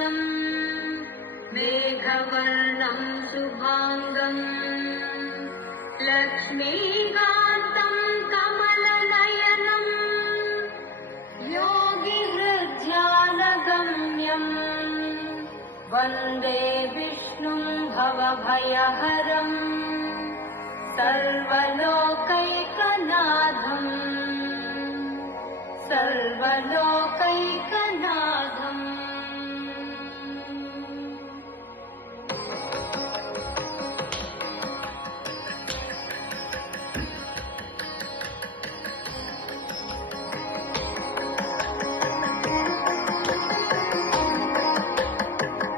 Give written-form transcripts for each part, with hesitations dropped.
मानसम् मेघवर्णं शुभाङ्गम् लक्ष्मीकान्तं कमलनयनम् योगिहृद्यानगम्यम् वन्दे विष्णुं भवभयहरम् सर्वलोकैकनाथम् सर्वलोकैकनाथम्।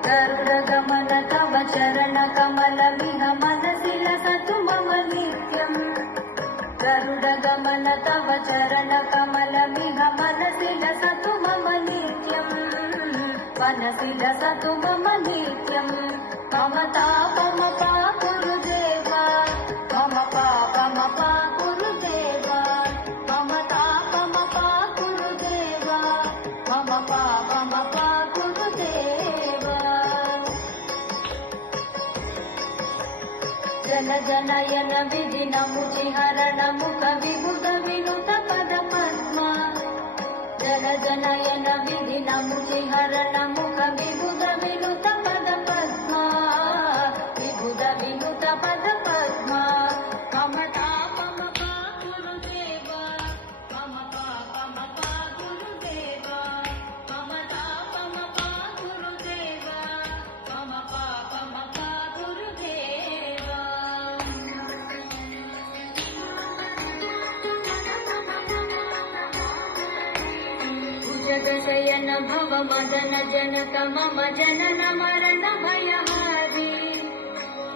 गरुडगमन तव चरणकमलमिह मनसि लसतु मम नित्यम् गरुडगमन तव चरणकमलमिह मनसि लसतु मम नित्यम् मनसि लसतु मम नित्यम् मम तापमपा गुरुदेव मम पापमपा गुरुदेव मम तापमपा गुरुदेव मम पापमपा गुरुदेव। जन जनयन विधि नमुचिहरण मुख विबुध विनुत पद पद्मा जन जनयन विधि नमुचिहरण मुख विबुध विनुत पद पद्मा विबुध विनुत पद पद्मा मम तापमपा गुरुदेव मम पापमपा गुरुदेव मम तापमपा गुरुदेव मम पापमपा गुरुदेव। जगशयन भव मदन जनक मम जनन मरण भयहारी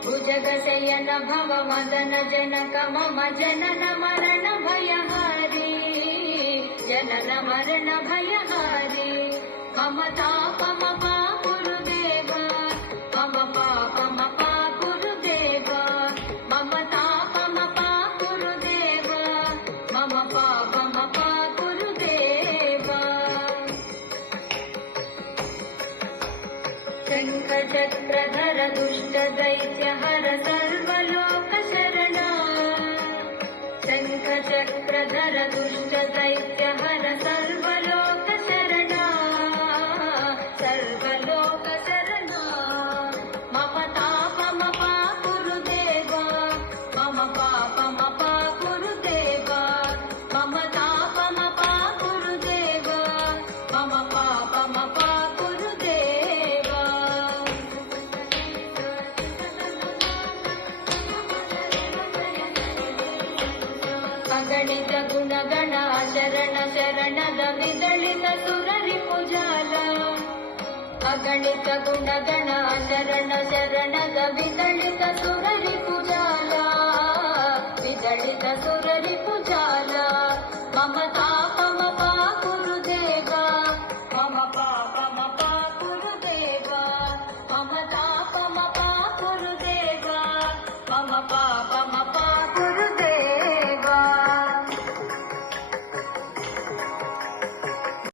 भुजगशयन भव मदन जनक मम जनन मरण भयहारी जनन मरण भयहारी मम तापमपा गुरुदेव मम पापमपा गुरुदेव मम तापमपा गुरुदेव मम पापमपा गुरुदेव। शङ्खचक्रधर दुष्ट दैत्य हर सर्वलोक शरणा शङ्खचक्रधर दुष्ट दैत्य हर सर्वलोक शरणा सर्वलोक शरणा मम तापमपा गुरुदेव मम पापमपा गुरुदेव मम तापमपा गुरुदेव मम पापमपा गुरुदेव। अगणित गुणगण शरण शरणद विदलित सुररिपुजाल अगणित गुणगण शरण शरणद विदलित सुररिपु